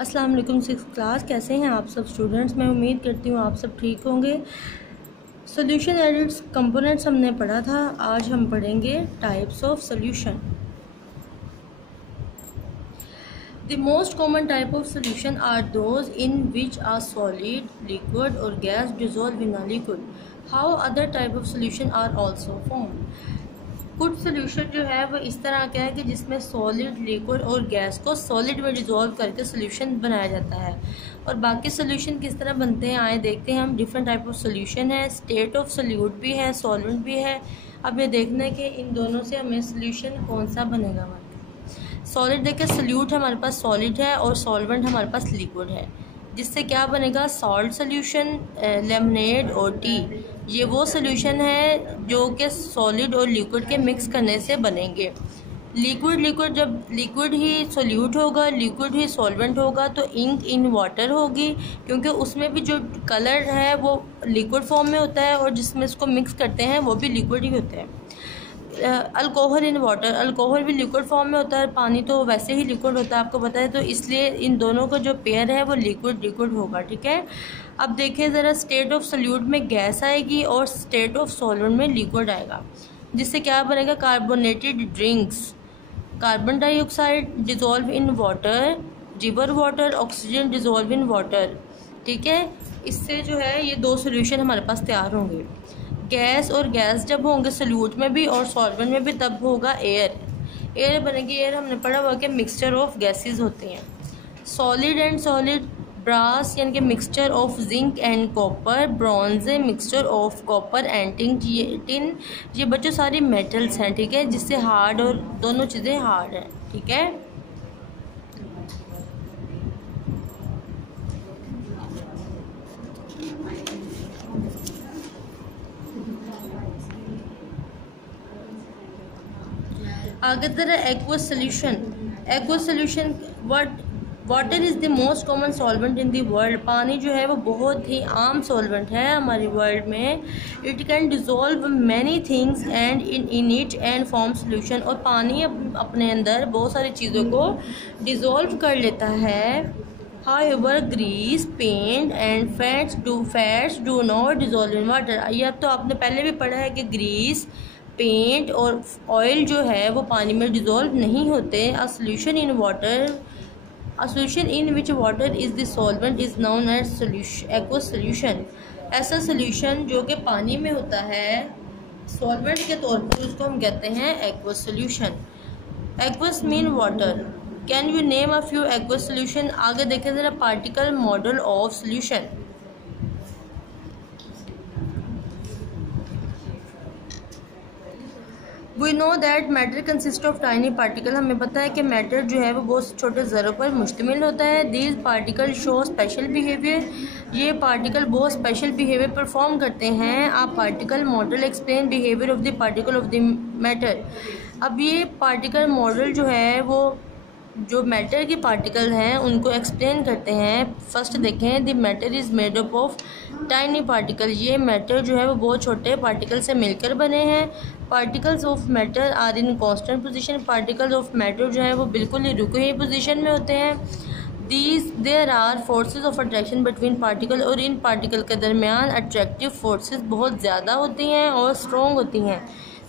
अस्सलाम वालेकुम six class, कैसे हैं आप सब स्टूडेंट्स। मैं उम्मीद करती हूँ आप सब ठीक होंगे। सॉल्यूशन एंड इट्स कंपोनेंट्स हमने पढ़ा था, आज हम पढ़ेंगे types of solution. The most common type of solution are those in which a solid, liquid or gas dissolve in a liquid. How other type of solution are also formed. कुछ solution जो है वो इस तरह का है कि जिसमें सॉलिड, लिक्विड और गैस को सॉलिड में डिज़ोल्व करके सोल्यूशन बनाया जाता है। और बाकी सोल्यूशन किस तरह बनते हैं आए देखते हैं हम। डिफरेंट टाइप ऑफ सोल्यूशन है, स्टेट ऑफ सोल्यूट भी है, सॉल्वेंट भी है। अब ये देखना है कि इन दोनों से हमें सोल्यूशन कौन सा बनेगा हमारे। सॉलिड देखिए, सोल्यूट हमारे पास सॉलिड है और सॉल्वेंट हमारे पास लिक्विड है, जिससे क्या बनेगा सॉल्ट सोल्यूशन, लेमनेड और टी। ये वो सोल्यूशन है जो कि सॉलिड और लिक्विड के मिक्स करने से बनेंगे। लिक्विड जब लिक्विड ही सोल्यूट होगा, लिक्विड ही सॉल्वेंट होगा तो इंक इन वाटर होगी, क्योंकि उसमें भी जो कलर है वो लिक्विड फॉर्म में होता है और जिसमें इसको मिक्स करते हैं वो भी लिक्विड ही होते हैं। अल्कोहल इन वाटर, अल्कोहल भी लिक्विड फॉर्म में होता है, पानी तो वैसे ही लिक्विड होता है आपको पता है, तो इसलिए इन दोनों का जो पेयर है वो लिक्विड होगा। ठीक है, अब देखिए ज़रा, स्टेट ऑफ सोल्यूट में गैस आएगी और स्टेट ऑफ सॉल्वेंट में लिक्विड आएगा, जिससे क्या बनेगा carbonated drinks. Carbon dioxide dissolve in water, river water, oxygen dissolve in water. ठीक है, इससे जो है ये दो सोल्यूशन हमारे पास तैयार होंगे। गैस और गैस जब होंगे सोल्यूट में भी और सॉल्वेंट में भी तब होगा एयर बनेगी। एयर हमने पढ़ा हुआ कि मिक्सचर ऑफ गैसेस होते हैं। सॉलिड एंड सॉलिड, ब्रास यानी कि mixture of zinc and copper, bronze mixture of copper and tin. ये बच्चों सारी मेटल्स हैं, ठीक है, जिससे हार्ड और दोनों चीज़ें हार्ड हैं। ठीक है, आगे तरह aqueous solution water is the most common solvent in the world. पानी जो है वो बहुत ही आम सॉल्वेंट है हमारी वर्ल्ड में। It can dissolve many things and in it and form solution. और पानी अपने अंदर बहुत सारी चीज़ों को डिज़ोल्व कर लेता है। However grease, paint and fats do not dissolve in water. ये अब तो आपने पहले भी पढ़ा है कि ग्रीस, पेंट और ऑयल जो है वो पानी में डिज़ोल्व नहीं होते। A solution in which water is the solvent is known as aqueous solution. ऐसा सोल्यूशन जो कि पानी में होता है सॉल्वेंट के तौर पर, उसको हम कहते हैं aqueous solution. Aqueous mean water. Can you name a few aqueous solution. आगे देखें ज़रा, particle model of solution. We know that matter consist of tiny particle. हमें पता है कि मैटर जो है वो बहुत छोटे ज़रों पर मुश्तमिल होता है। These particle show special behaviour. ये पार्टिकल बहुत स्पेशल बिहेवियर परफॉर्म करते हैं। आप particle model explain behaviour of the particle of the matter. अब ये पार्टिकल मॉडल जो है वो जो मैटर के पार्टिकल हैं उनको एक्सप्लेन करते हैं। फर्स्ट देखें, the matter is made up of tiny particle. ये मैटर जो है वो बहुत छोटे पार्टिकल से मिलकर बने हैं। Particles of matter are in constant position. Particles of matter जो है वो बिल्कुल ही रुके हुए पोजीशन में होते हैं। There are forces of attraction between particle. और इन पार्टिकल के दरमियान अट्रैक्टिव फोर्सेस बहुत ज़्यादा होती हैं और स्ट्रॉन्ग होती हैं।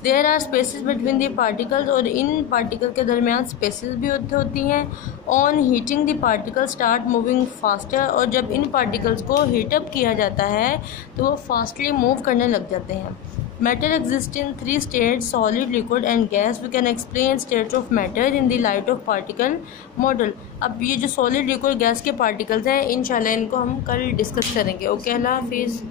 There are spaces between the particles. और इन पार्टिकल के दरमियान स्पेसिस भी होती हैं। On heating the particle start moving faster. और जब इन पार्टिकल्स को हीटअप किया जाता है तो वो फास्टली मूव करने लग जाते हैं। Matter exist in 3 states, solid, liquid and gas. We can explain states of matter in the light of particle model. अब ये जो सॉलिड, लिक्विड, गैस के पार्टिकल्स हैं इंशाल्लाह इनको हम कल डिस्कस करेंगे। ओके, अल्लाह हाफिज़।